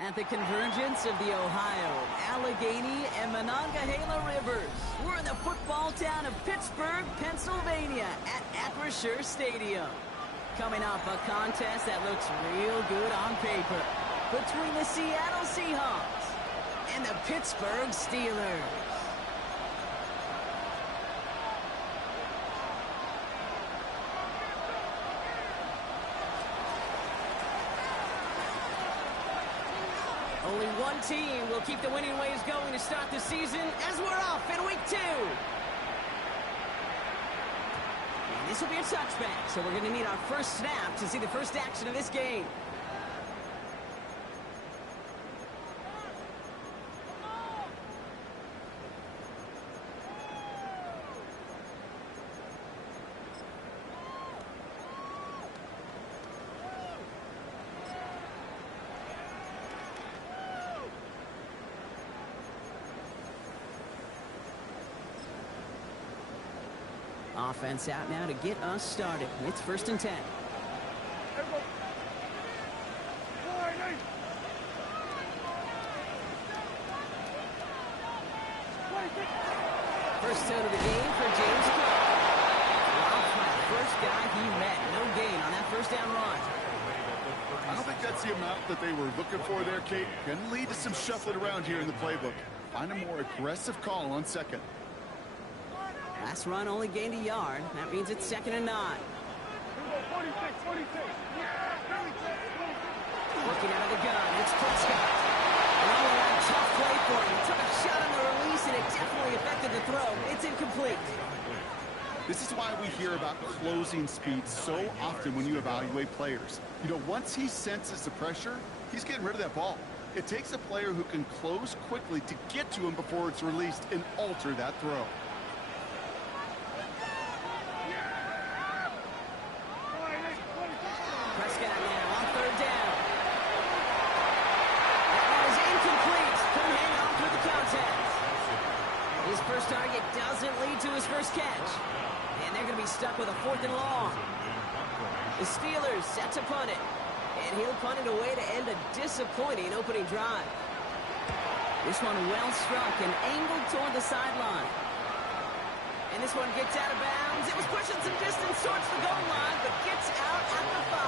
At the convergence of the Ohio, Allegheny, and Monongahela Rivers, we're in the football town of Pittsburgh, Pennsylvania at Acrisure Stadium. Coming off a contest that looks real good on paper between the Seattle Seahawks and the Pittsburgh Steelers. Only one team will keep the winning ways going to start the season as we're off in week 2. And this will be a touchback, so we're going to need our first snap to see the first action of this game. Offense out now to get us started. It's 1st and 10. First down of the game for James Cook. First guy he met. No gain on that first down run. I don't think that's the amount that they were looking for there, Kate. Can lead to some shuffling around here in the playbook. Find a more aggressive call on second. Last run only gained a yard. That means it's 2nd and 9. Working out of the gun, it's Prescott. A tough play for him. He took a shot on the release, and it definitely affected the throw. It's incomplete. This is why we hear about closing speed so often when you evaluate players. You know, once he senses the pressure, he's getting rid of that ball. It takes a player who can close quickly to get to him before it's released and alter that throw. Prescott now on 3rd down. That is incomplete. Couldn't hang on through the contest. His first target doesn't lead to his first catch. And they're going to be stuck with a 4th and long. The Steelers set to punt it. And he'll punt it away to end a disappointing opening drive. This one well struck and angled toward the sideline. And this one gets out of bounds. It was pushing some distance towards the goal line, but gets out at the 5.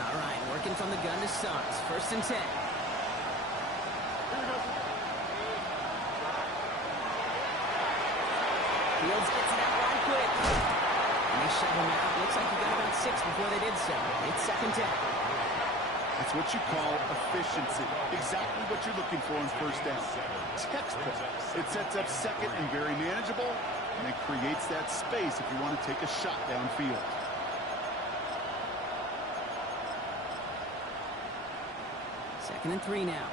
All right, working from the gun to start. 1st and 10. Fields gets it out right quick. And they shut him out. Looks like he got about 6 before they did so. It's 2nd down. That's what you call efficiency. Exactly what you're looking for on 1st down. Textbook. It sets up second and very manageable, and it creates that space if you want to take a shot downfield. 2nd and 3 now.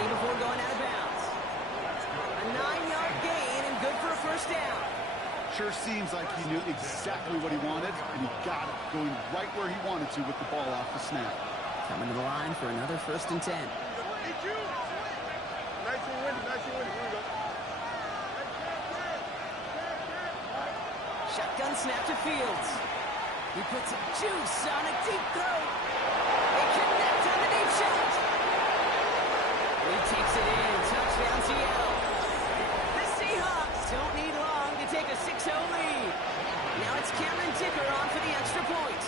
Before going out of bounds. A 9-yard gain and good for a first down. Sure seems like he knew exactly what he wanted, and he got it, going right where he wanted to with the ball off the snap. Coming to the line for another 1st and 10. Shotgun snap to Fields. He puts some juice on a deep throw. They connect on the deep shot. He takes it in. Touchdown, Seattle. The Seahawks don't need long to take a 6-0 lead. Now it's Cameron Dicker on for the extra point.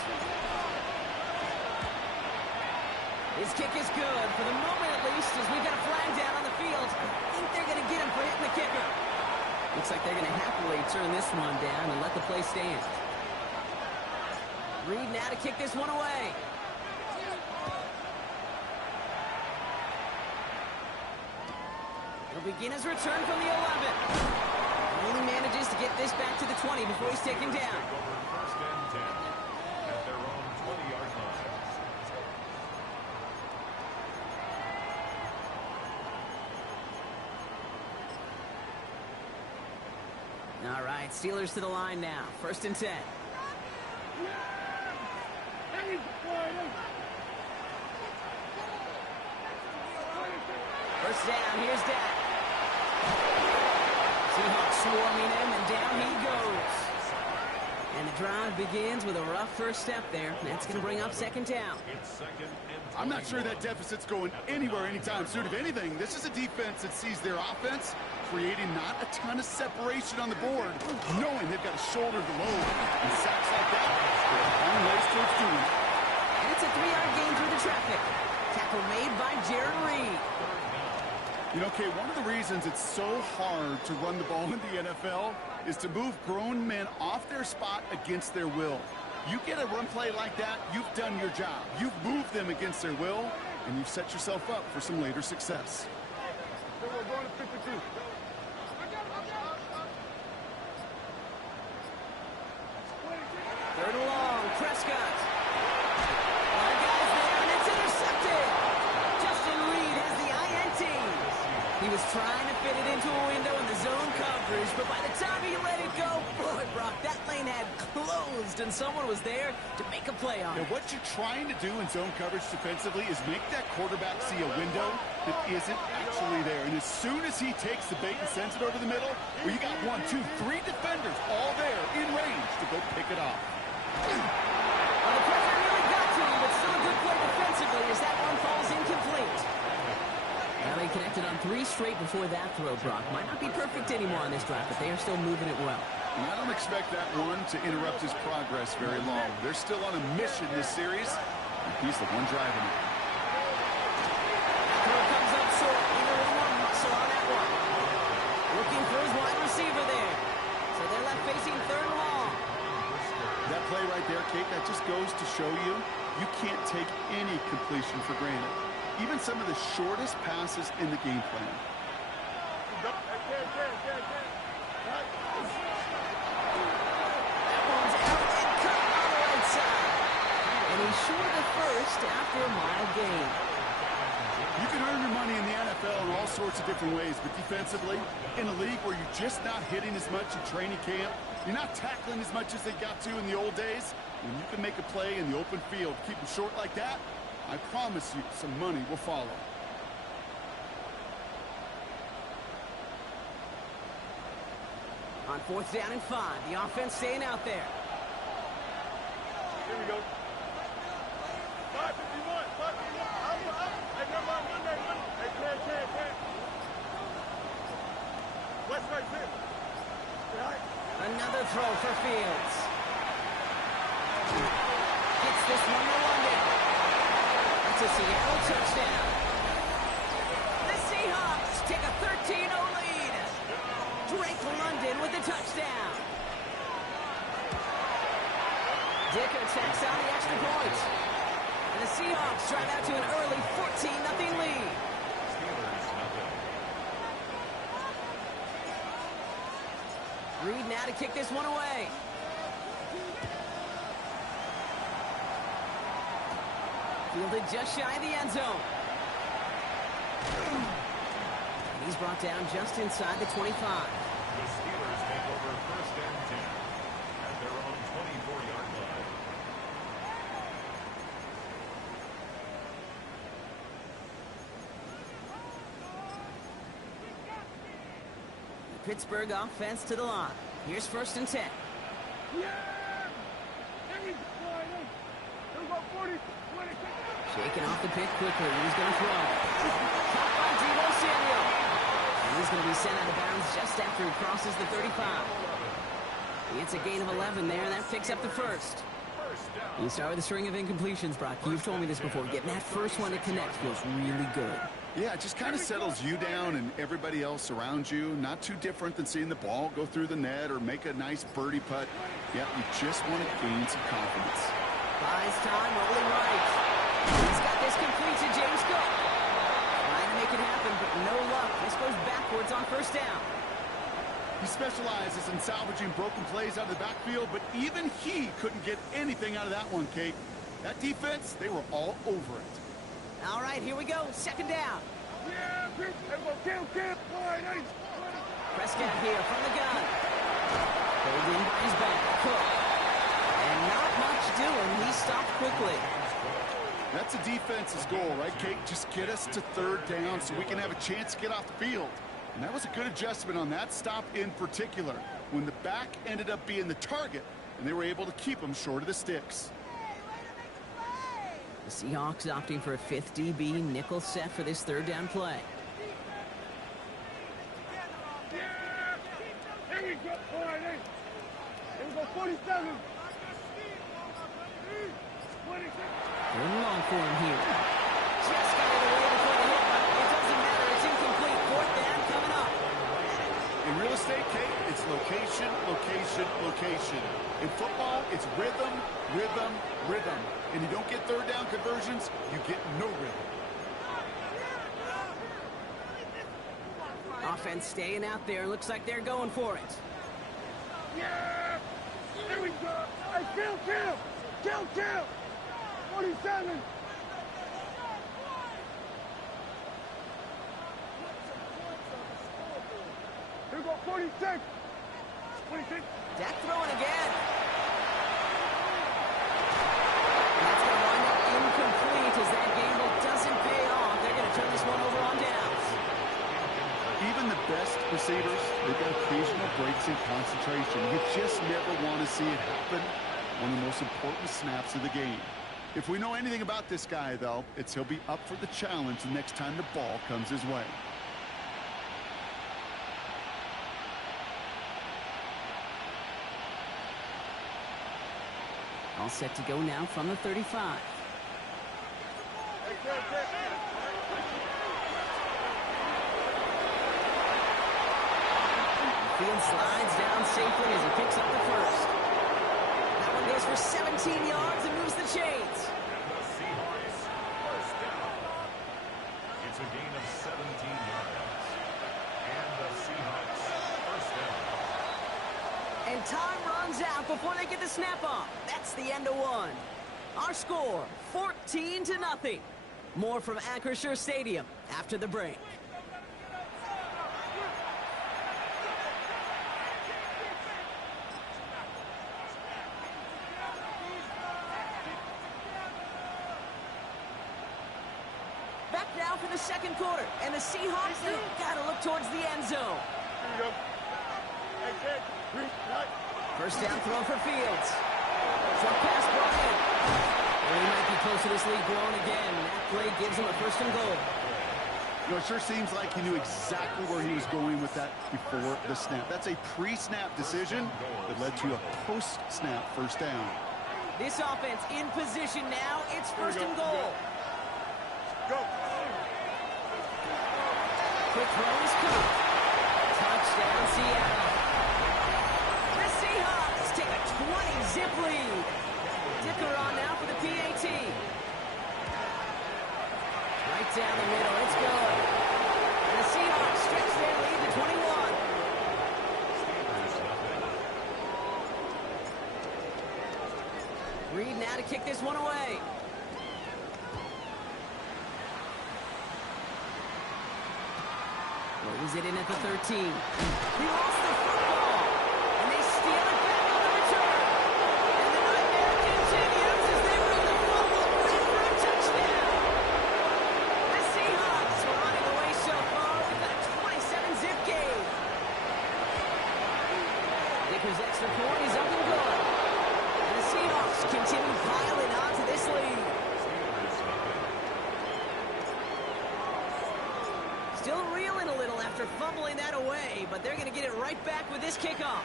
His kick is good, for the moment at least, as we've got a flag down on the field. I think they're going to get him for hitting the kicker. Looks like they're going to happily turn this one down and let the play stand. Reed now to kick this one away. He'll begin his return from the 11. Only manages to get this back to the 20 before he's taken down. First and 10 at their own 20-yard line. All right, Steelers to the line now. First and 10. First down, here's Dak. Seahawks swarming him, and down he goes. And the drive begins with a rough first step there. That's going to bring up second down. I'm not sure that deficit's going anywhere anytime soon. If anything, this is a defense that sees their offense creating not a ton of separation on the board, knowing they've got to shoulder the load. And sacks like that, they're a long ways towards doing it. And it's a 3-yard gain through the traffic. Tackle made by Jared Reed. You know, Kay, one of the reasons it's so hard to run the ball in the NFL is to move grown men off their spot against their will. You get a run play like that, you've done your job. You've moved them against their will, and you've set yourself up for some later success. Third and long, Prescott. One guy's there, and it's intercepted. Justin Reed has the INT. He was trying to fit it into a window in the zone coverage, but by the time he let it go, boy, Brock, that lane had closed, and someone was there to make a play on it. Now, what you're trying to do in zone coverage defensively is make that quarterback see a window that isn't actually there. And as soon as he takes the bait and sends it over the middle, well, you got 1, 2, 3 defenders all there in range to go pick it off. Well, the pressure really got to him, but still a good play defensively as that one falls incomplete. Well, they connected on 3 straight before that throw, Brock. Might not be perfect anymore on this drive, but they are still moving it well. And I don't expect that one to interrupt his progress very long. They're still on a mission this series, and he's the one driving it. Throw comes up short. Either one muscle on that one. Looking for his wide receiver there. So they're left facing third and long. That play right there, Kate, that just goes to show you, you can't take any completion for granted. Even some of the shortest passes in the game plan. That one's out and cut on the right side. And he's short of the first after a mile gain. You can earn your money in the NFL in all sorts of different ways, but defensively, in a league where you're just not hitting as much in training camp, you're not tackling as much as they got to in the old days, when you can make a play in the open field, keep them short like that, I promise you some money will follow. On 4th down and 5, the offense staying out there. Here we go. 551. Hey, never mind. Hey, can. West right here. Another throw for Fields. Gets this one to London. That's a Seattle touchdown. The Seahawks take a 13-0 lead. Drake London with the touchdown. Dicker tacks on the extra point. And the Seahawks drive out to an early 14-0 lead. Reed now to kick this one away. Fielded just shy of the end zone. And he's brought down just inside the 25. The Steelers take over first and 10 at their own 24-yard line. The Pittsburgh offense to the line. Here's first and 10. Shaking off the pick quickly. He's going to throw. Caught by Deebo Samuel. And he's going to be sent out of bounds just after he crosses the 35. He gets a gain of 11 there, and that picks up the first. You start with a string of incompletions, Brock. You've told me this before. Getting that first one to connect feels really good. Yeah, it just kind of settles you down and everybody else around you. Not too different than seeing the ball go through the net or make a nice birdie putt. Yeah, you just want to gain some confidence. Buys time, rolling right. He's got this complete to James Cook. Trying to make it happen, but no luck. This goes backwards on first down. He specializes in salvaging broken plays out of the backfield, but even he couldn't get anything out of that one, Kate. That defense, they were all over it. All right, here we go. Second down. Yeah, kill. Prescott here from the gun. Holding by his back. Cook. And not much doing. He stopped quickly. That's a defense's goal, right, Kate? Just get us to third down so we can have a chance to get off the field. And that was a good adjustment on that stop in particular, when the back ended up being the target, and they were able to keep him short of the sticks. The Seahawks opting for a 5th DB nickel set for this third down play. Here we go. All right, hey. Here we go, 47. 26. Going long for him here. Just got it away before the hit, but it doesn't matter. It's incomplete. Fourth down coming up. In real estate, Kate, it's location, location, location. In football, it's rhythm, rhythm, rhythm. And you don't get third down conversions, you get no rhythm. Offense staying out there. Looks like they're going for it. Yeah. Here we go. Hey, kill. 47. Here we go, 46. 26. Dak throwing again. And that's going to wind up incomplete as that gamble doesn't pay off. They're going to turn this one over on downs. Even the best receivers, they've got occasional breaks in concentration. You just never want to see it happen. One of the most important snaps of the game. If we know anything about this guy, though, it's he'll be up for the challenge the next time the ball comes his way. All set to go now from the 35. Field slides down safely as he picks up the first. That one goes for 17 yards and moves the chains. And the Seahawks first down. It's a gain of 17 yards. And the Seahawks first down. And time runs out before they get the snap off. That's the end of one. Our score, 14-0. More from Acrisure Stadium after the break. Back now for the second quarter, and the Seahawks, they've got to look towards the end zone. Here we go. Hey, kid. First down throw for Fields. Short pass brought in. And he might be close to this lead growing again. That play gives him a first and goal. You know, it sure seems like he knew exactly where he was going with that before the snap. That's a pre-snap decision that led to a post-snap first down. This offense in position now. It's first and goal. Go. Quick throw is caught. Touchdown, Seattle. The Seahawks take a 20-zip lead. Dicker on now for the PAT. Right down the middle. It's good. And the Seahawks stretch their lead to 21. Reed now to kick this one away. Throws it in at the 13. He lost the football. And they steal it back on the return. And the nightmare continues as they bring the fumble back for a touchdown. The Seahawks were running away so far with a 27-zip game. Dicker's extra point is up and good. And the Seahawks continue piling onto this lead. Still reeling a little after fumbling that away, but they're going to get it right back with this kickoff.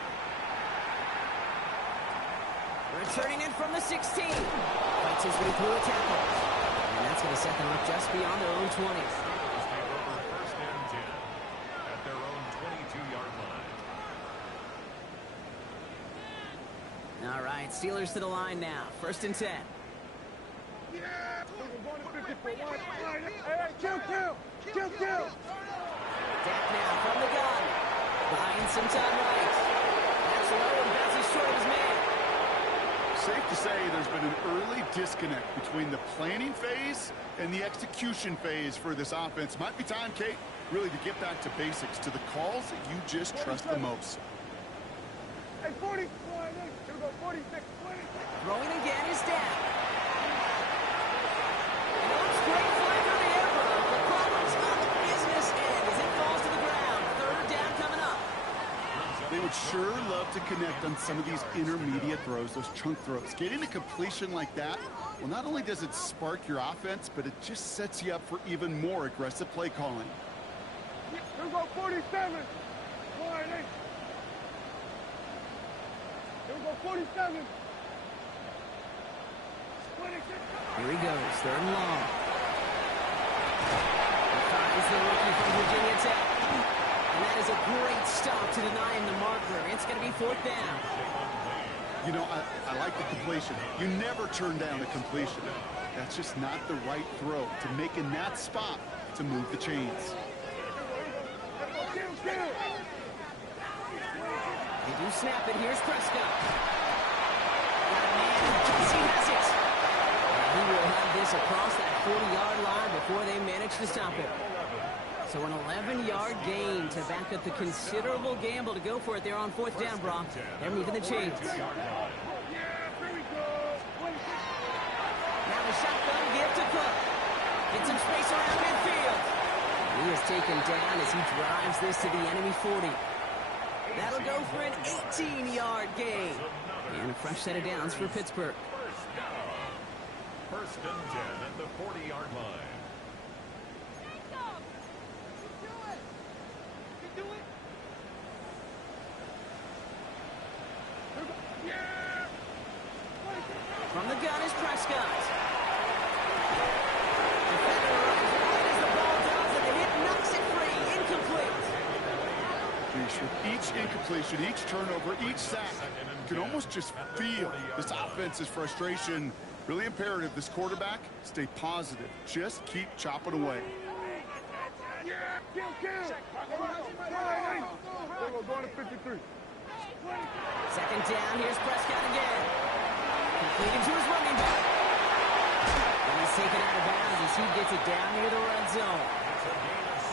Returning in from the 16. Fights his way through a tackle. And that's going to set them up just beyond their own 20. First and 10 at their own 22-yard line. All right, Steelers to the line now. First and 10. Yeah. We're going to 50 for one. Hey, kill. Dak now from the gun. Buying some time right. That's low and bounces short of his man. Safe to say there's been an early disconnect between the planning phase and the execution phase for this offense. Might be time, Kate, really to get back to basics, to the calls that you just trust the most. Hey, 40. Here we go, 46, 26. Throwing again is down. And looks great flying through the air, bro. The problem's on the business end as it falls to the ground. Third down coming up. They would sure love to connect on some of these intermediate throws, those chunk throws. Getting a completion like that, well, not only does it spark your offense, but it just sets you up for even more aggressive play calling. Here we go, 47. Line 8. Here we go, 47. 26. Here he goes, third and long. He finds the rookie from Virginia Tech. And that is a great stop to deny him the marker. It's going to be fourth down. You know, I like the completion. You never turn down a completion. That's just not the right throw to make in that spot to move the chains. They do snap it. Here's Prescott. Got a man who thinks he has it. And he will have this across that 40-yard line before they manage to stop it. So an 11-yard gain to back up the considerable gamble to go for it there on fourth down, Brock. They're moving the chains. Now the shotgun give to Cook. Get some space around midfield. He is taken down as he drives this to the enemy 40. That'll go for an 18-yard gain. And a fresh set of downs for Pittsburgh. First and 10 at the 40-yard line. From the gun is Prescott. Defender runs right as the ball does, and the hit knocks it free. Incomplete. With each incompletion, each turnover, each sack, you can almost just feel this offense's frustration. Really imperative this quarterback stay positive. Just keep chopping away. Going to 53. Second down, here's Prescott again. Completed to his running back. And he's taken out of bounds as he gets it down near the red zone.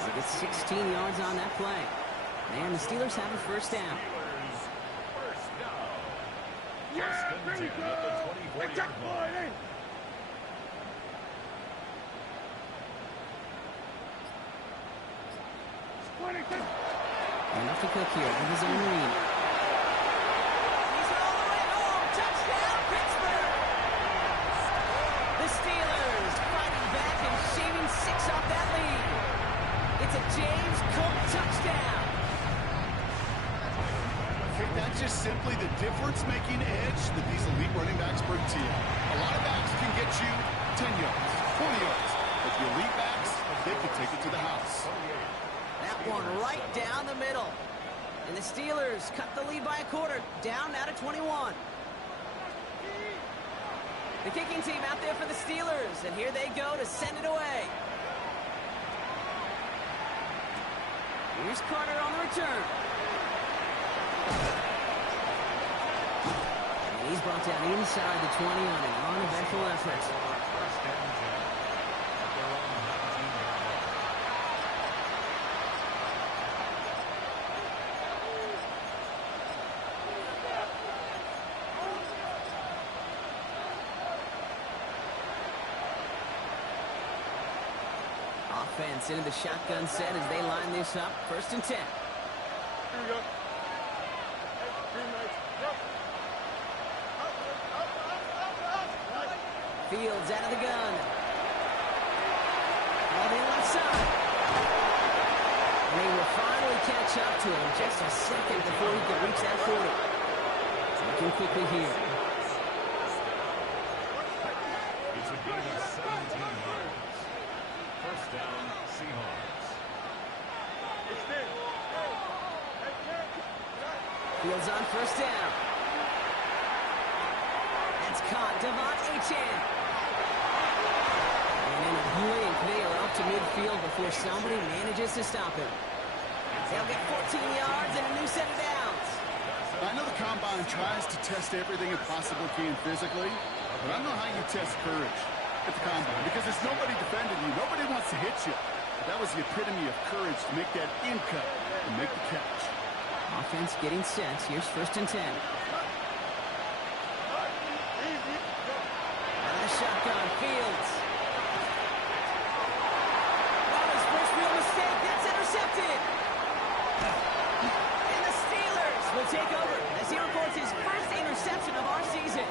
He gets 16 yards on that play. And the Steelers have a first down. First and 10 at the 24-yard line. Enough to Cook here with his own lead. He's all the way home. Touchdown, Pittsburgh! The Steelers fighting back and shaving 6 off that lead. It's a James Cook touchdown. That's just simply the difference-making edge that these elite running backs bring to you. A lot of backs can get you 10 yards, 20 yards, but the elite backs, they can take it to the house. That one right down the middle. And the Steelers cut the lead by a quarter, down now to 21. The kicking team out there for the Steelers, and here they go to send it away. Here's Carter on the return. And he's brought down inside the 20 on an uneventful effort. First and 10 at their own 19-yard line. Offense into the shotgun set as they line this up. First and 10. Here we go. Fields out of the gun. On the left side. And they will finally catch up to him just a second before he can reach that 40. Looking quickly here. It's a gain of 17 yards. First down, Seahawks. Fields on first down. That's caught. Devon Achane. And in a blink, they are up to midfield before somebody manages to stop him. They'll get 14 yards and a new set of downs. I know the Combine tries to test everything it possibly can physically, but I don't know how you test courage at the Combine because there's nobody defending you. Nobody wants to hit you. But that was the epitome of courage to make that in cut and make the catch. Offense getting set. Here's 1st and 10. Out of the shotgun, Fields. Oh, his first real mistake. That's intercepted. And the Steelers will take over as he records his first interception of our season.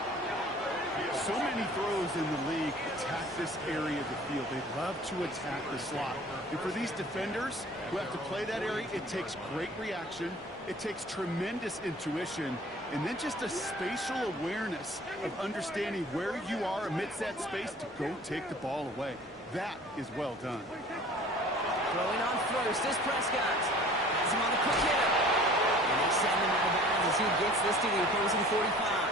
So many throws in the league attack this area of the field. They love to attack the slot. And for these defenders who have to play that area, it takes great reaction. It takes tremendous intuition. And then just a spatial awareness of understanding where you are amidst that space to go take the ball away. That is well done. Throwing on first is Prescott. Has him on the quick hitter. And they send him out of bounds as he gets this to the opposing 45.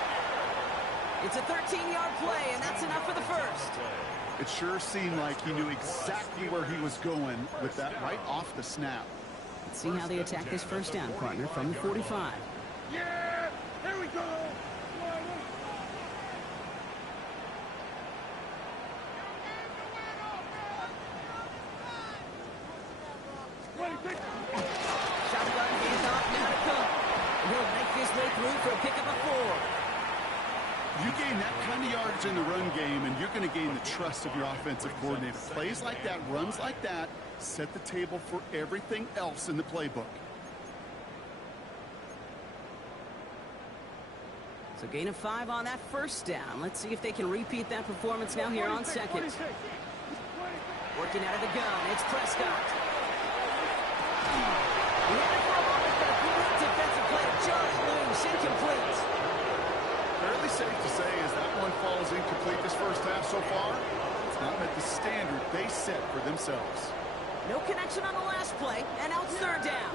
It's a 13-yard play, and that's enough for the first. It sure seemed like he knew exactly where he was going with that right off the snap. Let's see how they attack this first down, partner, from the 45. Yeah! Here we go! Shotgun handoff now to Cook. He'll make his way through for a pickup of 4. You gain that kind of yardage in the run game, and you're going to gain the trust of your offensive coordinator. Plays like that, runs like that, set the table for everything else in the playbook. So gain of 5 on that first down. Let's see if they can repeat that performance now here on second. Working out of the gun, it's Prescott. He had it for a moment, but a great defensive play to jar it loose, incomplete. Fairly safe to say as that one falls incomplete this first half so far, it's not met the standard they set for themselves. No connection on the last play, and now it's 3rd down.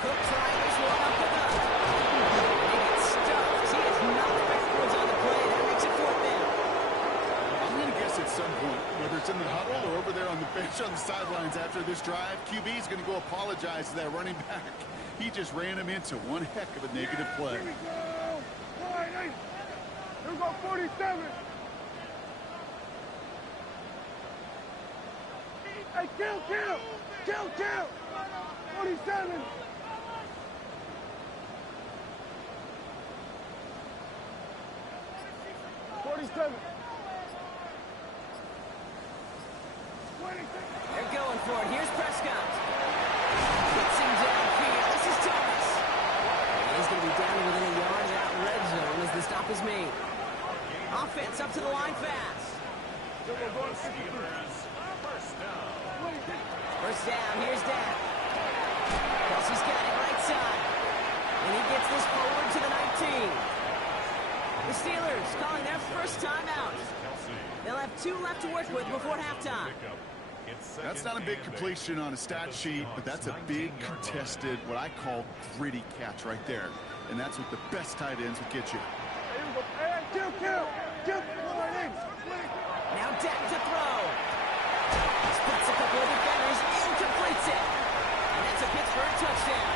Cook trying his one up the gut. He gets stuffed. He is knocked backwards on the play. That makes it 4th down. I'm going to guess at some point, whether it's in the huddle or over there on the bench on the sidelines after this drive, QB is going to go apologize to that running back. He just ran him into one heck of a negative play. Here we go! All right, hey. Here we go, 47. Hey, kill! 47. 47. They're going for it. Here's Prescott. Hits him downfield. This is Thomas. He's going to be down within a yard of that red zone as the stop is made. Offense up to the line fast. First down. Here's Dak. Kelsey's got it right side. And he gets this forward to the 19. The Steelers calling their first timeout. They'll have 2 left to work with before halftime. That's not a big completion on a stat sheet, but that's a big contested, what I call gritty catch right there. And that's what the best tight ends will get you. Kill! Now Dak to throw. Splits a couple of defenders and completes it. And that's a Pittsburgh touchdown.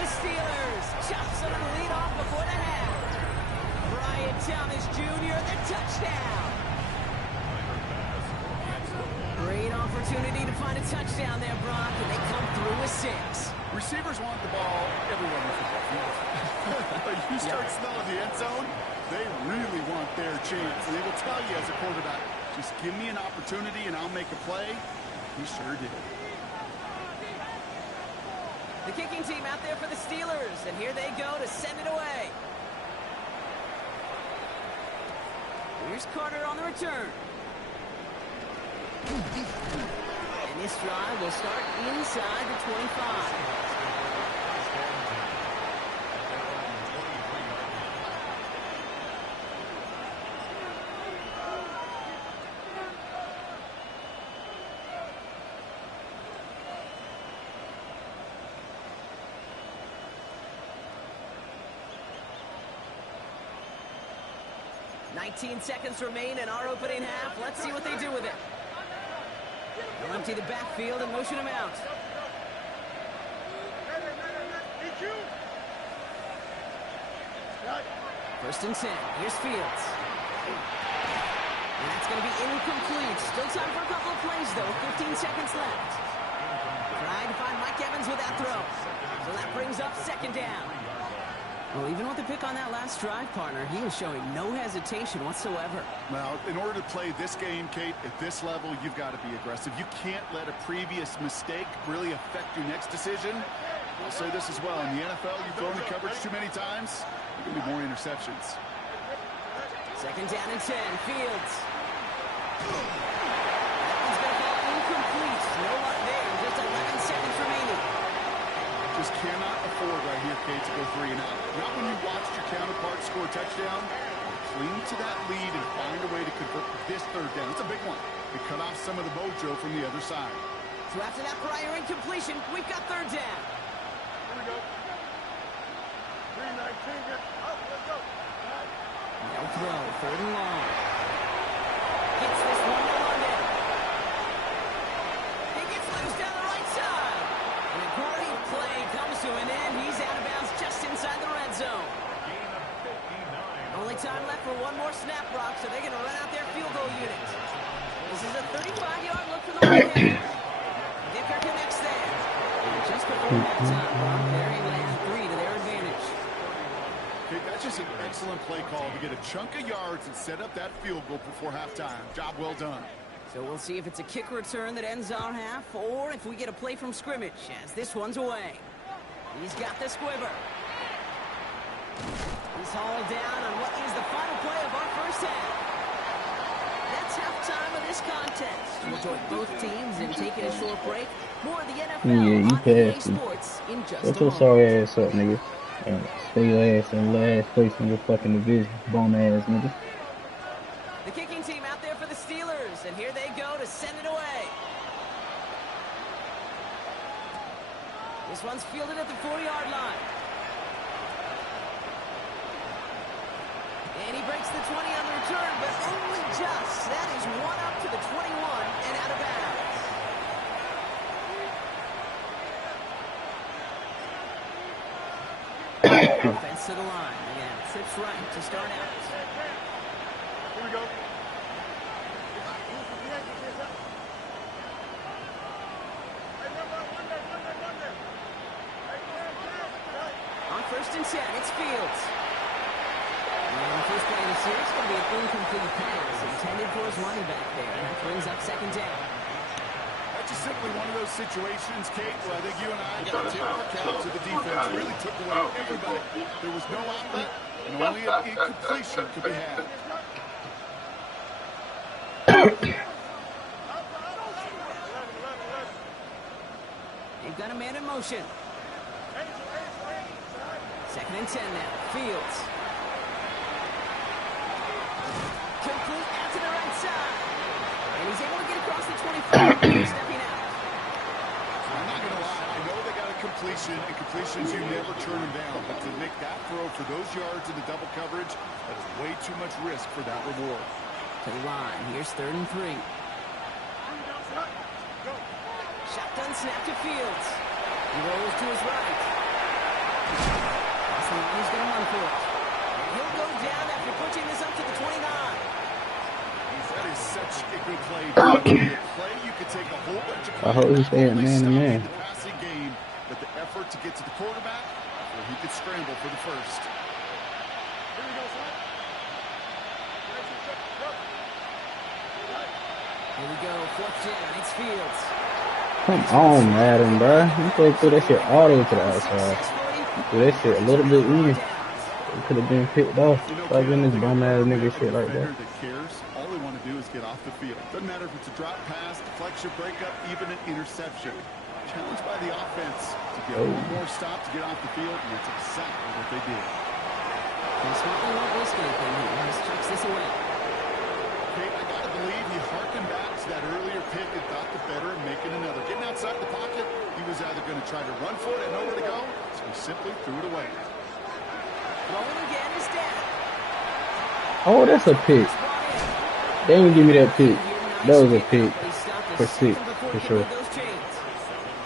The Steelers chops them and lead off before the half. Brian Thomas Jr., the touchdown. Great opportunity to find a touchdown there, Brock, and they come through with 6. Receivers want the ball everywhere in the football field. But you start smelling the end zone, they really want their chance. And they will tell you as a quarterback, just give me an opportunity and I'll make a play. He sure did. The kicking team out there for the Steelers, and here they go to send it away. Here's Carter on the return. And this drive will start inside the 25. "19 seconds remain in our opening half. Let's see what they do with it. They'll empty the backfield and motion him out. First and 10. Here's Fields. And that's going to be incomplete. Still time for a couple of plays, though. 15 seconds left. Trying to find Mike Evans with that throw. So that brings up second down. Well, even with the pick on that last drive, partner, he is showing no hesitation whatsoever. Well, in order to play this game, Kate, at this level, you've got to be aggressive. You can't let a previous mistake really affect your next decision. I'll say this as well. In the NFL, you've thrown the coverage too many times, there can be more interceptions. Second down and 10. Fields. That one's going to fall incomplete. No luck there. Just 11 seconds remaining. Just cannot afford right here, Kate, to go 3 and out. Not when you watched your counterpart score a touchdown. Cling to that lead and find a way to convert this third down. It's a big one. To cut off some of the mojo from the other side. So after that prior incompletion, we've got third down. Here we go. 319. Let's go. No throw. Third and long. Gets this one to London. He gets loose down the right side. And a great play comes to an end. He's out of bounds just inside the red zone. Only time left for one more snap, Brock, so they're going to run out their field goal unit. This is a 35-yard look for the Lions. Dicker connects there. And just before that time, Brock, they're able to add 3 to their advantage. Okay, that's just an excellent play call to get a chunk of yards and set up that field goal before halftime. Job well done. So we'll see if it's a kick return that ends our half, or if we get a play from scrimmage, as this one's away. He's got the squibber. He's hauled down on what is the final play of our first half. That's halftime of this contest. We'll join both teams and taking a short break. More of the NFL you on EA passed. Sports in just Shut a your moment. sorry ass up, nigga. Stay your ass in last place in your fucking division, bum ass nigga. The kicking team out there for the Steelers, and here they go to send it away. This one's fielded at the 4-yard line. And he breaks the 20 on the return, but only just. That is one up to the 21 and out of bounds. Offense to the line. Again, trips right to start out. Here we go. On first and 10, it's Fields. And the first play of the series is going to be an incomplete pass intended for his running back there. And that brings up second down. That's just simply one of those situations, Kate, where I think you and I got to tip our cap to the defense. Really took away everybody. There was no outlet, and only an incompletion could be had. They've got a man in motion. Second and 10 now. Fields. Complete out to the right side. And he's able to get across the 25. Stepping out. I'm not going to lie. I know they got a completion, and completions, you never turn them down. But to make that throw for those yards in the double coverage, that is way too much risk for that reward. To the line. Here's third and 3. Shotgun snap to Fields. He rolls to his right. That's the line. He's going to run for it. And he'll go down after pushing this up to the 29. That is such a good play. Play, you could take a whole bunch of I hope he's staying man to man. the passing game, but the effort to get to the quarterback, where he could scramble for the first. Here we go. Fourth down. It's Fields. Come on, Madden, bro. You could throw that shit all the way to the outside. Do that shit a little bit in. It could have been picked off. Stop doing this bum ass nigga shit like that. That cares. All they want to do is get off the field. Doesn't matter if it's a drop pass, deflection, breakup, even an interception. Challenged by the offense to get one more stop to get off the field, and that's exactly what they did. They smartly won't risk anything here. He strikes this away. Kate, I gotta believe he harkened back to that earlier pick and thought the better in making another. Getting outside the pocket, he was either going to try to run for it and nowhere to go, so he simply threw it away. Rolling again is dead. Oh, that's a pick. They didn't give me that pick. That was a pick for 6. for can sure. move those chains.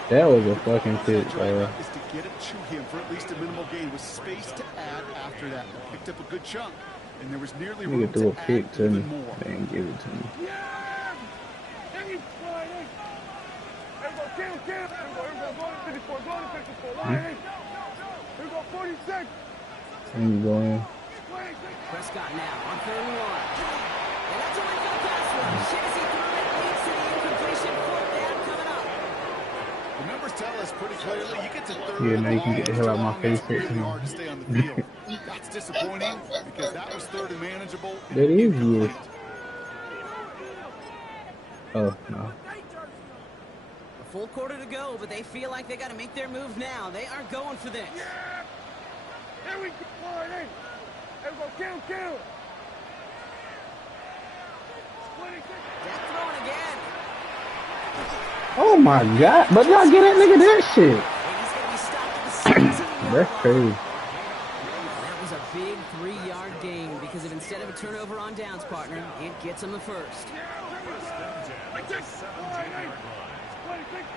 That was a fucking pick, Is bro. to get it to him for at least a minimal gain with space to add after that. Picked up a good chunk, and there was nearly room Nigga threw a to add pick to me. even more. They didn't give it to me. Yeah! There you go, hey. Here we go, kill. Here we go, go to 54, go to 54. Line, hey. Here we go, 46. Then you go in. Prescott now on 3rd and 1. And that's a win for the pass rush. As he threw it, leads to the incompletion. 4th down coming up. The numbers tell us pretty clearly you get to 3rd Yeah, and now you can long, get the hell out of my long, face. it's really hard to stay on the field. That's disappointing because that was 3rd and manageable. And That is incomplete. you. Oh, no. A full quarter to go, but they feel like they got to make their move now. They are going for this. Here we go, line, hey. Here we go, kill. Death throwing again. Oh my god. But y'all get that nigga that shit. And he's going to be stopped at the 17-yard That's line. crazy. That was a big 3-yard gain because if instead of a turnover on downs, partner, it gets him the first.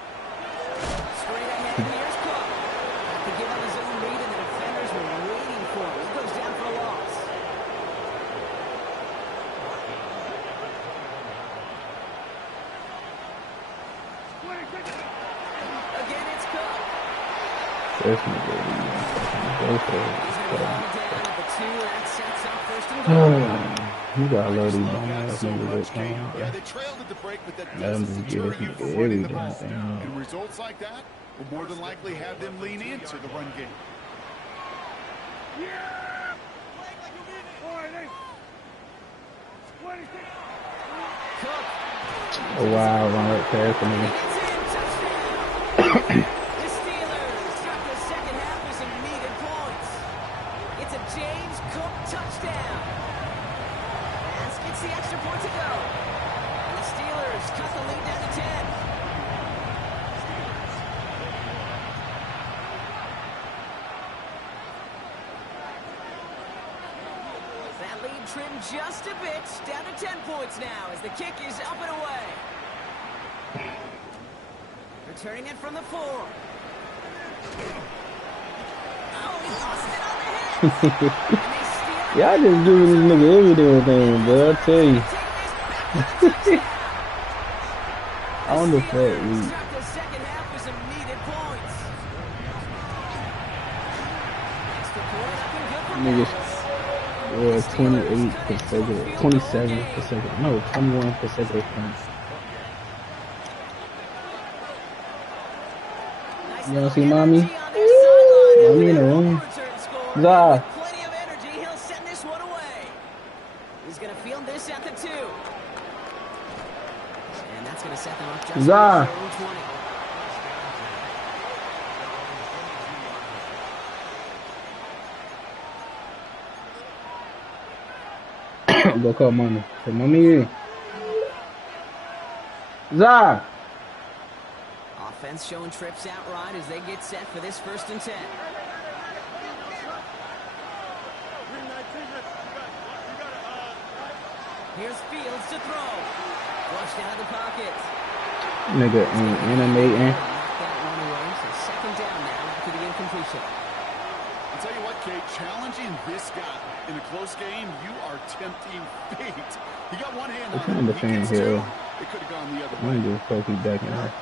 Straight ahead, here's Cook. Had to give up his own read, and the defenders were waiting for him. He goes down for a loss. Again, it's Cook. This nigga. Go for He's going to be it. balled down at the 2, and that sets up 1st and goal. You gotta love these bum ass niggas that come, bro. Yeah, they trailed at the break, but that Let them doesn't just give deter this you nigga from running the every ball. damn thing. And results like that will more than likely have them lean into the run game. Cook. Oh wow, run right past the nigga. It's in. Touchdown. The Steelers start the second half with some needed points. It's a James Cook touchdown. As gets the extra point to go. And the Steelers cut the lead down to 10. That lead trimmed just a bit. Down to 10 points now as the kick is up and away. Returning it from the 4. Oh, he lost it on the hit. And they steal it. Y'all just giving this nigga every damn thing, bro. I tell you. On the fat week. Start the second half with some needed points. Extra point up and good for Niggas, Bills. 28 consecutive, 27 consecutive, no, 21 consecutive points. Nice You wanna little see mommy? energy on their sideline. Mommy in the And room. return score. Zah. With plenty of energy, he'll send this one away. He's going to field this at the 2. And that's going to set them up just Zah. for their own 20. Go call mommy. Say, mommy. Zah. Offense showing trips out right as they get set for this 1st and 10. Here's Fields to throw. Flushed out of the pocket. Nigga ain't animating. Knocked that one away, so 2nd down now after the incompletion. I'll tell you what, Kate, challenging this guy in a close game, you are tempting fate. He got one hand I'm on trying it. to He defend gets here. two. It could have gone the other I way. don't give a fuck, he back in there.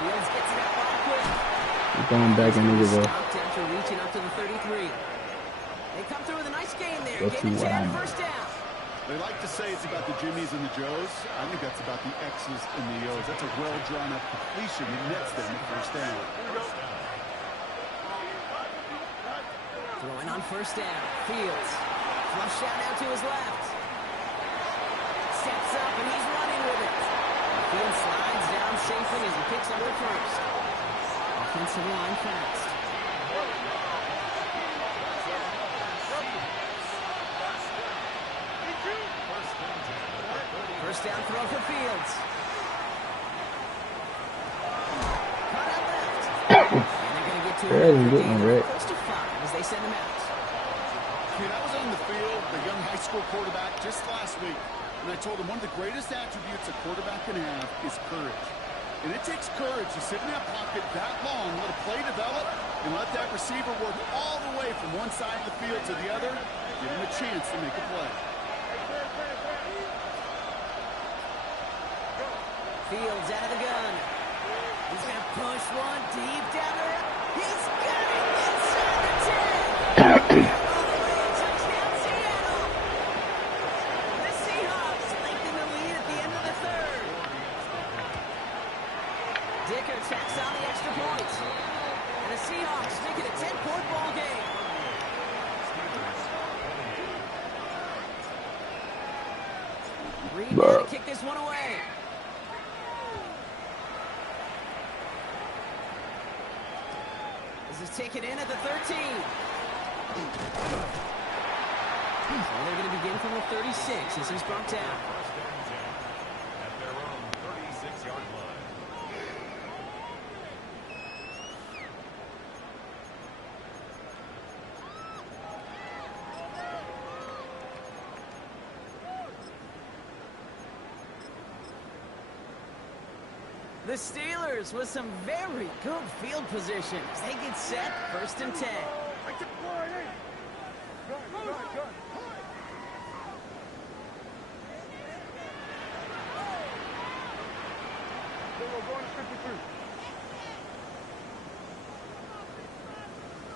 Fields gets it out ball quick. He's going back in niggas up. Stopped after reaching up to the 33. They come through with a nice gain there. Go Gain to of 10, Wine. 1st down. They like to say it's about the Jimmies and the Joes. I think that's about the X's and the O's. That's a well-drawn-up completion that nets them at 1st down. Throwing on 1st down. Fields. Flush out now to his left. Steps up and he's running with it. Fields slides down safely as he picks up the 1st. Offensive line fast. First down throw for Fields. Caught out left. And they're going to get to That it. is a good one, Rick. Close to 5 as they send him out. Okay, that was on the field, the young high school quarterback just last week. And I told him one of the greatest attributes a quarterback can have is courage. And it takes courage to sit in that pocket that long, let a play develop, and let that receiver work all the way from one side of the field to the other, give him a chance to make a play. Fields out of the gun. He's going to push one deep down the road. He's got it inside the 10. Touchdown, Seattle. The Seahawks lengthen the lead at the end of the third. Dicker tacks on the extra point. And the Seahawks make it a 10-point ball game. Reed now to kick this one away. This is taken in at the 13. So they're going to begin from the 36 as he's brought down. First and 10 at their own 36-yard line. The Steelers with some very good field positions. They get set, first and 10. We're going to 53.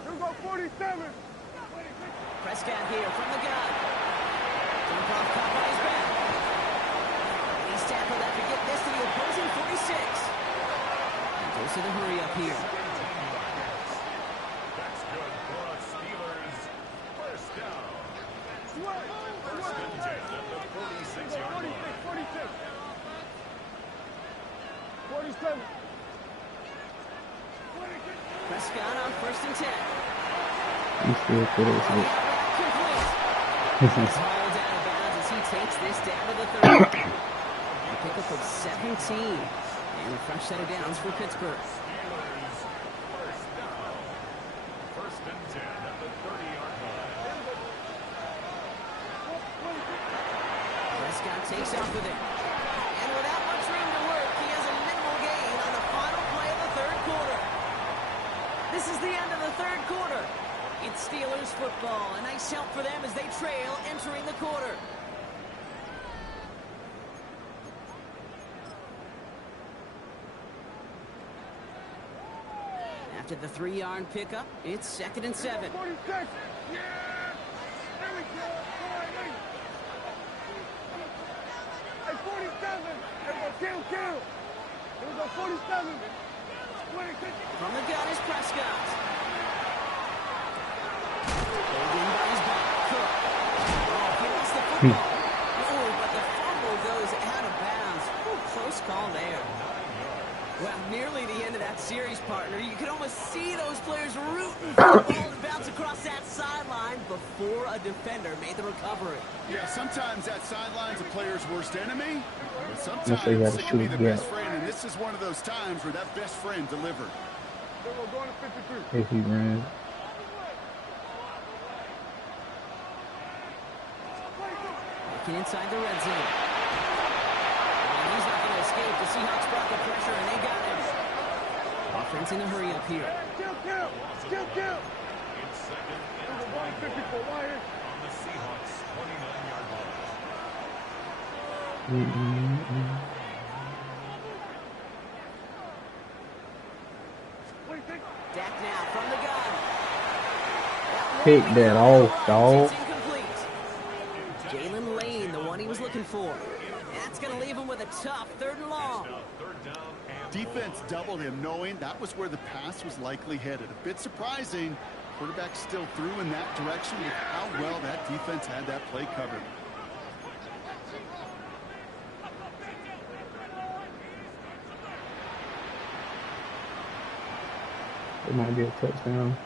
Here we go, 47. Prescott here from the gun. Jump off caught by his back. He's tackled after get this to the opposing 46. And goes to the hurry up here. That's good for the Steelers. First down. First and 10 at the 46-yard line. 46. 47. Prescott on first and 10. He's still good as shit. Complete. He's hauled out of bounds as he takes this down to the 30. A pickup of 17. And a fresh set of downs for Pittsburgh. Steelers. First down. First and 10 at the 30-yard line. Prescott takes off with it. And without much room to work, he has a minimal gain on the final play of the third quarter. This is the end of the third quarter. It's Steelers football. A nice help for them as they trail entering the quarter. After the 3-yard pickup, it's second and 7. 46. Yeah. There we go. Hey, 47. There we go. Kill. There we go. 47. 26. From the gun is Prescott. Pulled in by his back. Cook. Oh, he lost the football. Oh, but the fumble goes out of bounds. Ooh, close call there. Well, nearly the end of that series, partner. You could almost see those players rooting for the ball to bounce across that sideline before a defender made the recovery. Yeah, sometimes that sideline's a player's worst enemy, but Unless they sometimes gotta it can be shoot the gap. best friend, and this is one of those times where that best friend delivered. There we go. Going to 53. If he ran. Looking inside the red zone. And he's not going to escape. The Seahawks brought the pressure, and they got him. Offense in a hurry up here. Kill. It's second There we and go. Going 20 to 54. Wire. on the Seahawks 29-yard line. Dak now from the gun. Pick that off, dog. It's incomplete. Jalen Lane, the one he was looking for. That's going to leave him with a tough third and long. Now third down and Defense doubled him, knowing that was where the pass was likely headed. A bit surprising. Quarterback still threw in that direction with how well that defense had that play covered. It might be a touchdown.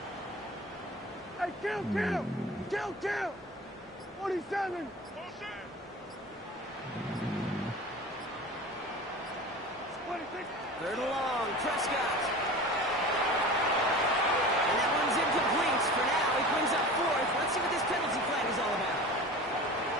Hey, kill. 47. Third and long, Prescott. And that one's incomplete for now. He brings up fourth. Let's see what this penalty flag is all about.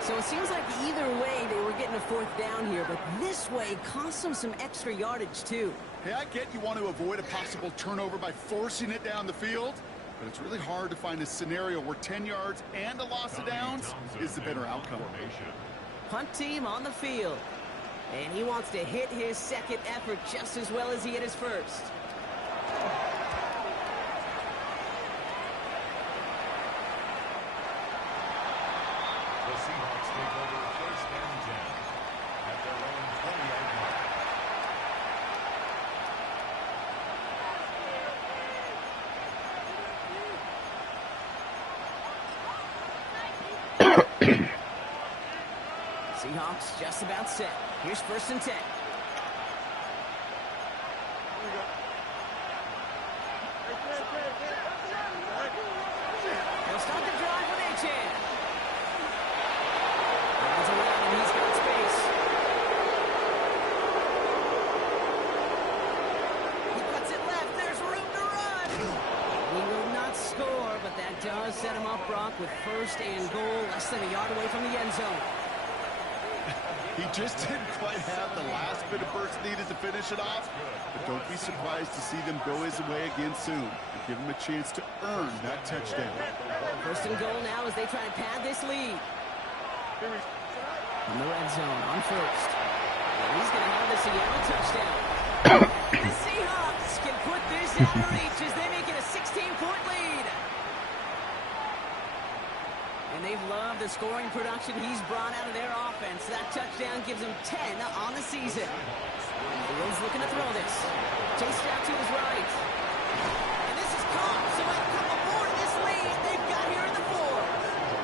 So it seems like either way they were getting a fourth down here, but this way cost them some extra yardage too. Hey, I get you want to avoid a possible turnover by forcing it down the field, but it's really hard to find a scenario where 10 yards and a loss of downs is the better outcome. Punt team on the field. And he wants to hit his second effort just as well as he hit his first. The Seahawks take over first and 10 at their own 20-yard line. Seahawks just about set. Here's first and 10. They'll start the drive with Achan. Runs around and he's got space. He puts it left. There's room to run. He will not score, but that does set him up, Brock, with first and goal, less than a yard away from the end zone. He just didn't quite have the last bit of burst needed to finish it off, but don't be surprised to see them go his way again soon and give him a chance to earn that touchdown. First and goal now as they try to pad this lead. In the red zone on first. And he's going to have the Seattle touchdown. The Seahawks can put this out of reach as they make it a 16-point lead. And they've loved the scoring production he's brought out of their offense. That touchdown gives him 10 on the season. Fields looking to throw this. Chased out to his right. And this is caught. So they'll come aboard this lead they've got here in the fourth.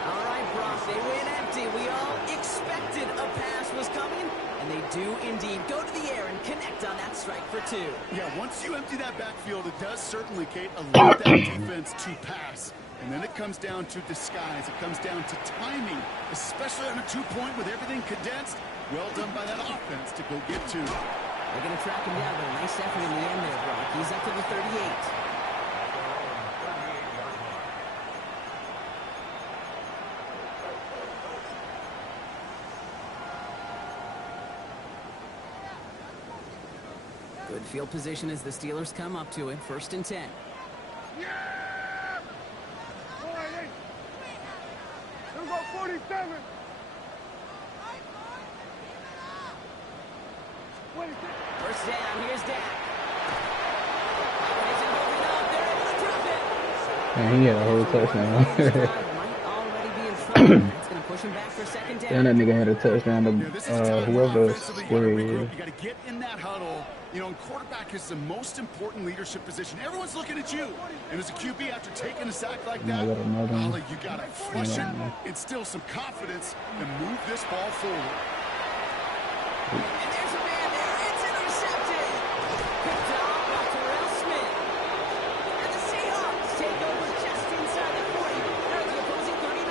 All right, Brock, they win empty. We all expected a pass was coming. And they do indeed go to the air and connect on that strike for two. Yeah, once you empty that backfield, it does certainly, Kate, allow that defense to pass. And then it comes down to disguise. It comes down to timing, especially on a two-point with everything condensed. Well done by that offense to go get two. They're going to track him down, but a nice effort in the end there, Brock. He's up to the 38. Good field position as the Steelers come up to him. First and 10. Yeah! Here we go, 47. First down, here's Dak. Is it moving up? They're able to drop it. Man, he had a whole touchdown. Might already be in front. It's going to push him back for second down. Then that nigga had a touchdown to This is a time whoever offensively scored. you got to get in that huddle. You know, and quarterback is the most important leadership position. Everyone's looking at you. And as a QB, after taking a sack like that, Ollie, you got to flush it, instill some confidence, and move this ball forward. And there's a man there. It's intercepted. Picked off by Terrell Smith. And the Seahawks take over just inside the 40. They're the opposing 39.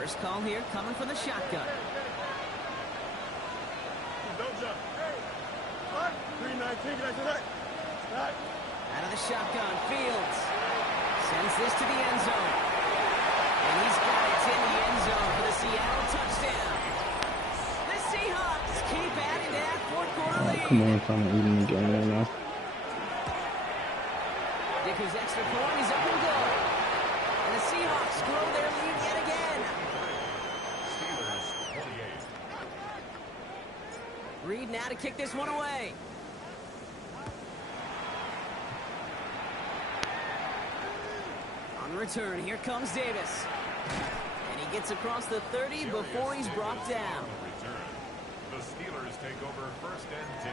First call here coming for the shotgun. Don't jump. 319, get out to that. Out of the shotgun, Fields sends this to the end zone. And he's got it in the end zone for the Seattle touchdown. The Seahawks keep adding to that fourth quarter lead. Come on, trying to eat him again right now. Dicker's extra point is up and good. And the Seahawks grow their lead yet again. Steelers 28. Reed now to kick this one away. On return, here comes Davis. And he gets across the 30 before he's brought down. Return. The Steelers take over first and 10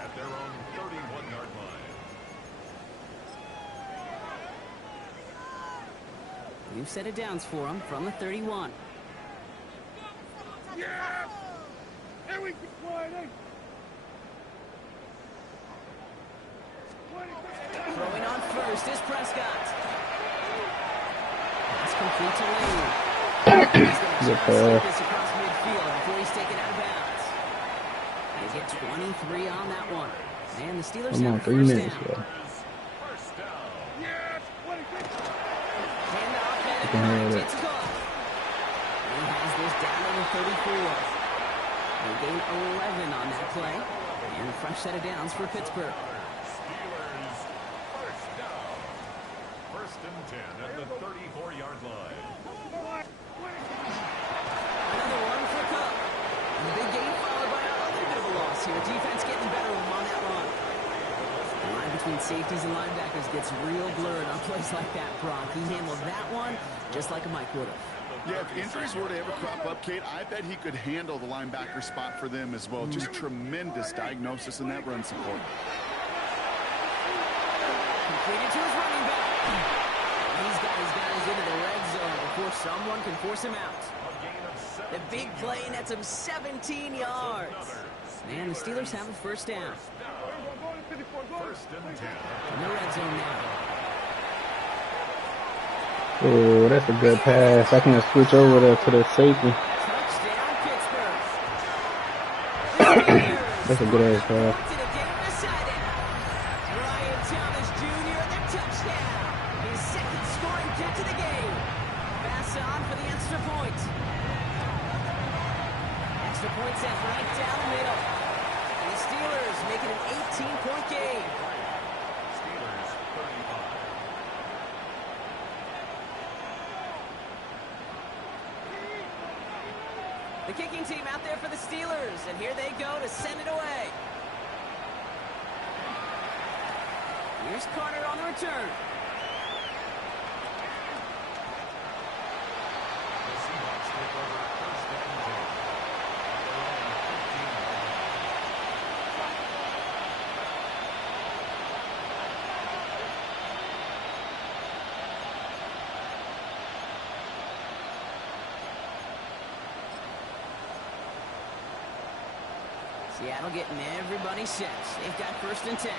at their own 31-yard line. We've set it downs for him from the 31. Yeah! Here we go, Friday. Throwing on first is Prescott. That's complete to Lane. He's going to slip this across midfield before he's taken out of bounds. They get 23 on that one. And the Steelers Come have on, a 3 first minutes, down. bro. First down. Yes, 26. Handoff I headed can right. hear It's that. Cook. He has this down to the 34. They gain 11 on that play. And a fresh set of downs for Pittsburgh. Steelers first down. First and 10 at the 34-yard line. Another one for Cook. And the big gain followed by a little bit of a loss here. Defense getting better on that run. The line between safeties and linebackers gets real blurred on plays like that, Brock. He handled that one just like a Mike would have. Yeah, if injuries were to ever crop up, Kate, I bet he could handle the linebacker spot for them as well. Just tremendous diagnosis in that run support. Completed to his running back. He's got his guys into the red zone before someone can force him out. The big play nets him 17 yards. Man, the Steelers have a first down. First and 10. In the red zone now. Oh, that's a good pass. I can switch over there to the safety. Touchdown, Pittsburgh. That's a good ass pass. To the game decided. Brian Thomas Jr. the touchdown. His second scoring catch of the game. Pass on for the extra point. Extra point set right down the middle. And the Steelers make it an 18-point game. Steelers 35. The kicking team out there for the Steelers, and here they go to send it away. Here's Carter on the return. The Seahawks take over first and 10. Seattle getting everybody set. They've got first and 10.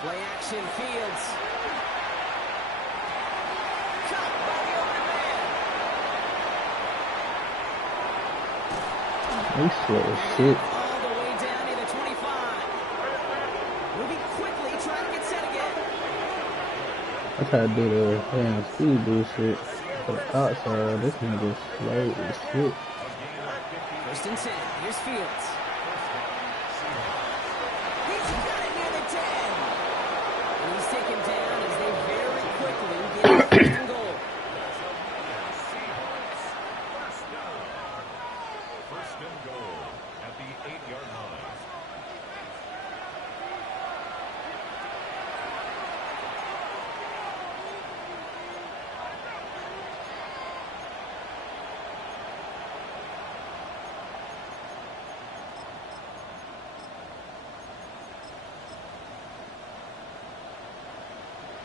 Play action, Fields. Cut by the open man. They slow as shit. All the way down near the 25. Moving quickly, trying to get set again. I try to do the damn speed boost shit to the outside. This nigga slow as shit. First and 10. Here's Fields. He's got it near the 10. And he's taken down as they very quickly get first and goal. Seahawks first down. First and goal at the 8-yard line.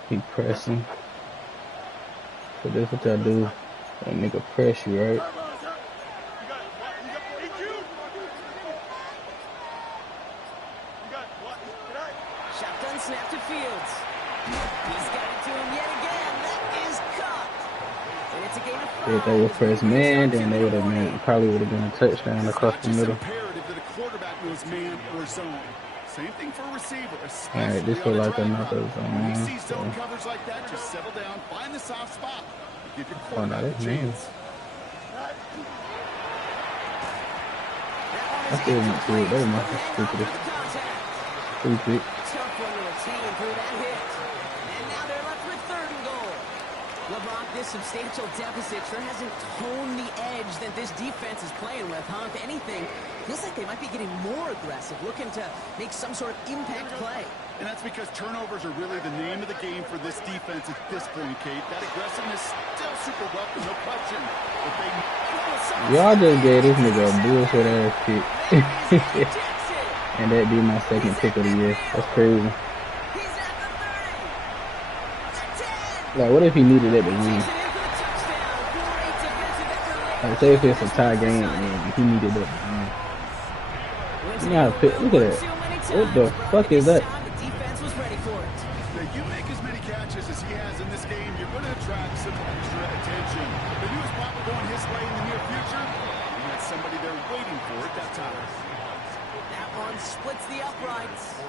Keep pressing. So that's what y'all do. That nigga press you, right? Shotgun snap to Fields. He's got it to him yet again. That is caught. And it's a gain of 5. If they were press man, then they would have been probably would have been a touchdown across the Just middle. imperative that a quarterback knows man or zone. Same thing for a receiver, Alright, this especially look on a like drag another route. When you zone. see zone So, coverage like that, just settle down, find the soft spot, give your oh no, quarterback that's a man. chance. I still didn't see it. That was my stupidest. Stupid. Tough one to retain through that hit. And now they're left with third and goal. LeBron, this substantial deficit sure hasn't honed the edge that this defense is playing with, huh? If anything, feels like they might be getting more aggressive, looking to make some sort of impact play. And that's because turnovers are really the name of the game for this defense at this point, Kate. That aggressiveness still super welcome, no question. But they... Y'all just gave this nigga a bullshit ass pick. And that'd be my second pick of the year. That's crazy. He's at the 30. The 10. Like, what if he needed that to win? Takes it in for the touchdown. Great defensive effort late. Like, say if it's a tie game and he needed that to win. You know how to pick. Look at that. What the fuck is that? The defense was ready for it. Now, you make as many catches as he has in this game, you're going to attract some extra attention. The newest popular going his way in the near future. He had somebody there waiting for it that time. That one splits the uprights.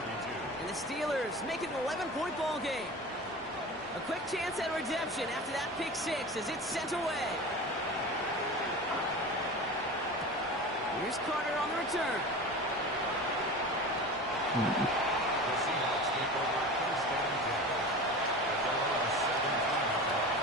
And the Steelers make it an 11-point ball game. A quick chance at redemption after that pick six as it's sent away. Here's Carter on the return. The Seahawks take over first and 10 at their own 17-yard line.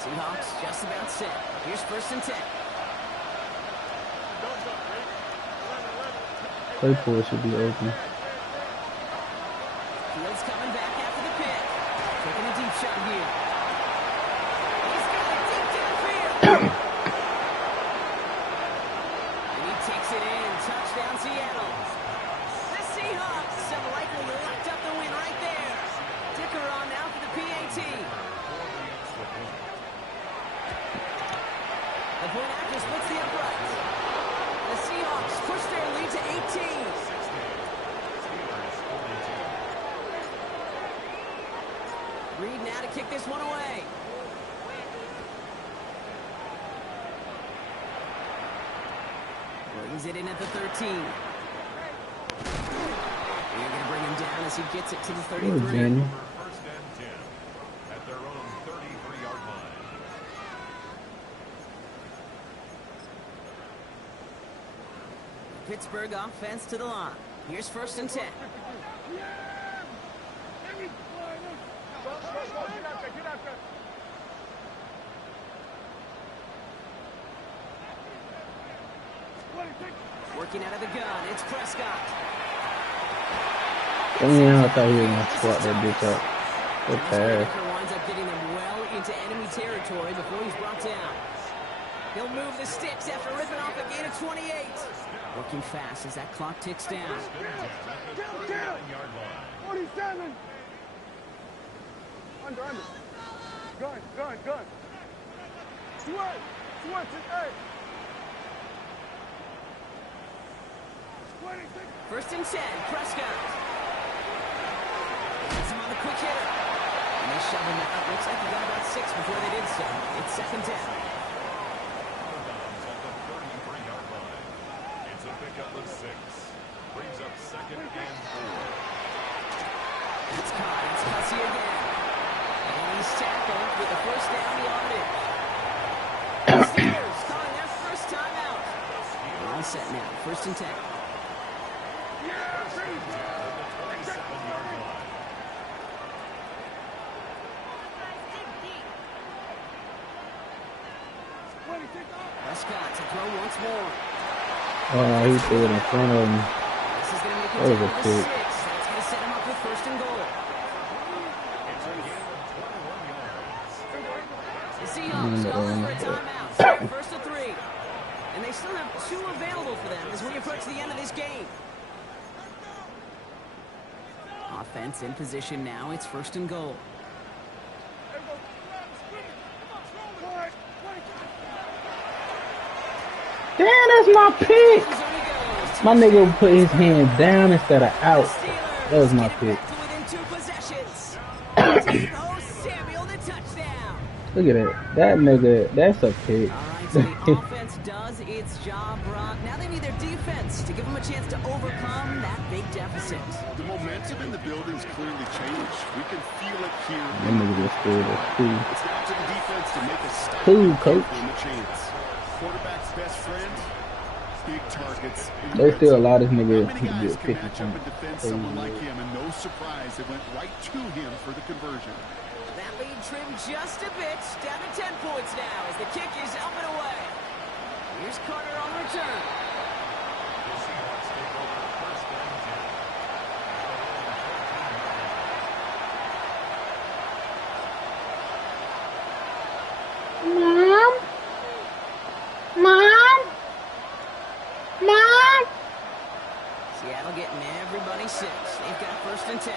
Seahawks just about set. Here's first and 10. Claypool should be open. Fields coming back after the pick. Taking a deep shot here. He's got it deep downfield. And he takes it in. Touchdown, Seattle. The Seahawks have likely locked up the win right there. Dicker on now for the PAT. The point after splits the uprights. The Seahawks push their lead to 18. Reed now to kick this one away. Brings it in at the 13. They're going to bring him down as he gets it to the 33. First and 10 at their own 33-yard line. Pittsburgh offense to the line. Here's first and 10. Working out of the gun, it's Prescott. Damn, I thought he was going to squat that bitch up. Good pass. Winds up getting them well into enemy territory before he's brought down. He'll move the sticks after ripping off a gain of 28. Working fast as that clock ticks down. 47. Under. Gun. Switch it, hey. 26. First and 10, Prescott. Gets him on the quick hitter. And they shove him out. Looks like he got about 6 before they did so. It's second down. At the 33-yard line. It's a pickup of 6. Brings up second and 4. It's caught. It's Kelsey again. And he's tackled with the first down yardage. The Steelers calling their first timeout. They're all set now. First and 10. First and 10 at the 27-yard line. Prescott to throw once more. Oh, he threw it in front of him. This is going to make it That was down a to pick. 6. That's going to set him up with first and goal. It's a gain of 21 yards. The Seahawks going for a timeout. Start first to 3. And they still have 2 available for them as we approach the end of this game. Offense in position now. It's first and goal. Damn, that's my pick. My nigga put his hand down instead of out. That was my pick. Within 2 possessions. Samuel, the touchdown. Look at that. That nigga, that's a pick. All right, so the offense does its job, Brock. Now they need their defense to give them a chance to overcome that big deficit. The momentum in the building's clearly changed. We can feel it here. That nigga just scored a two. It's down to the defense to make a stop. Cool, coach. Give them a chance. Quarterback's best friend, big targets. They still allow this nigga How many to guys get can 50 match up and points. defend someone like him? And no surprise, it went right to him for the conversion. That lead trimmed just a bit. Down to 10 points now as the kick is up and away. Here's Carter on return. The Seahawks take over first and 10. Mom? Mom? Mom? Seattle getting everybody 6. They've got first and 10.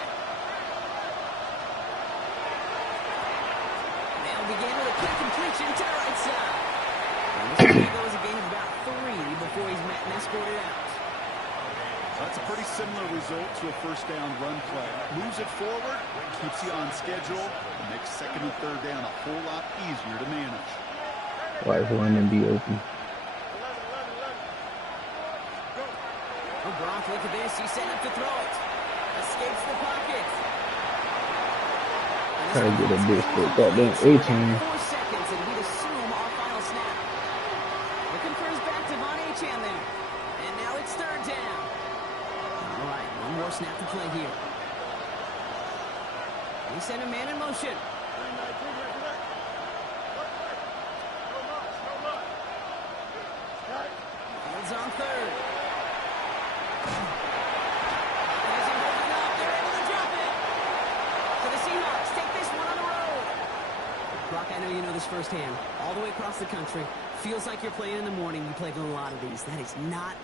They'll begin with a quick completion to the right side. And this is going to go as a gain of about 3 before he's met and escorted out. That's a pretty similar result to a first down run play. Moves it forward, keeps you on schedule, and makes second and third down a whole lot easier to manage. Watch one and be open. Oh, Gronk, look at this. He's set up to throw it. Escapes the pocket. Try to get a bitch for goddamn 18. 4 seconds, and we'd assume our final snap. Looking for his back, Devon Achane there. And now it's third down. All right, one more snap to play here. He sent a man in motion. Fields on third. Isn't holding up. They're able to drop it. So the Seahawks take this one on the road. Brock, I know you know this firsthand. All the way across the country. Feels like you're playing in the morning. You played a lot of these. That is not...